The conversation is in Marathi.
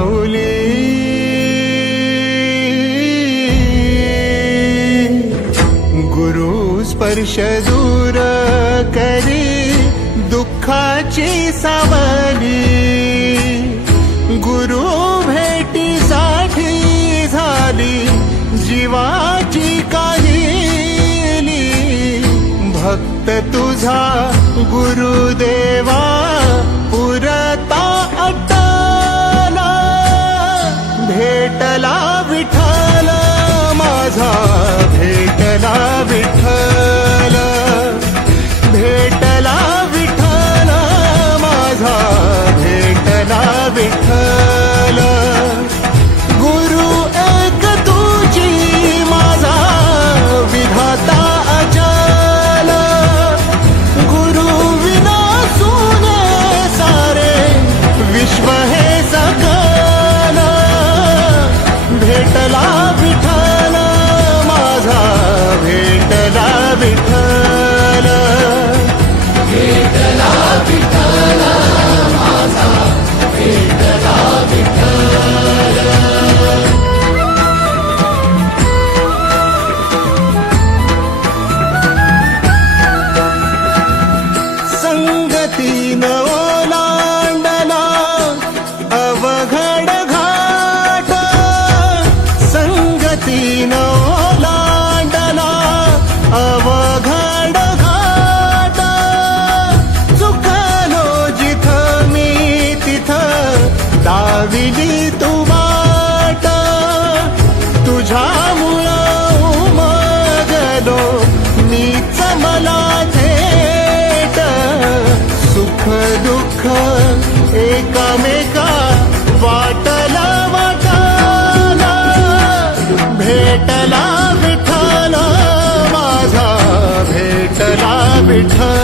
माऊली गुरु स्पर्श दूर करी दुःखाची सावली गुरु भेटीसाठी झाली जीवाची काहिली भक्त तुझा गुरुदेवा पुरता अट्टला भेटला विठ्ठल माझा भेटला विठ्ठल भेटला विठ्ठल माझा भेटला विठ्ठल गुरु एक तुझी माझा विधाता अचल गुरु विना सुने सारे विश्व हे सकल भेटला विठ्ठल माझा भेटला विठ्ठल भेटला विठ्ठल माझा भेटला विठ्ठल संगतीन ओलांडला अवघड घाट संगतीन ओलांडला अवघड घाट चुकलो जिथं मी तिथं दाविली तू वाट तुझ्यामुळं उमगलो मीच मला थेट सुख दुःख एकामेका वाटला वाटाला भेटला विठ्ठल माझा भेटला विठ्ठल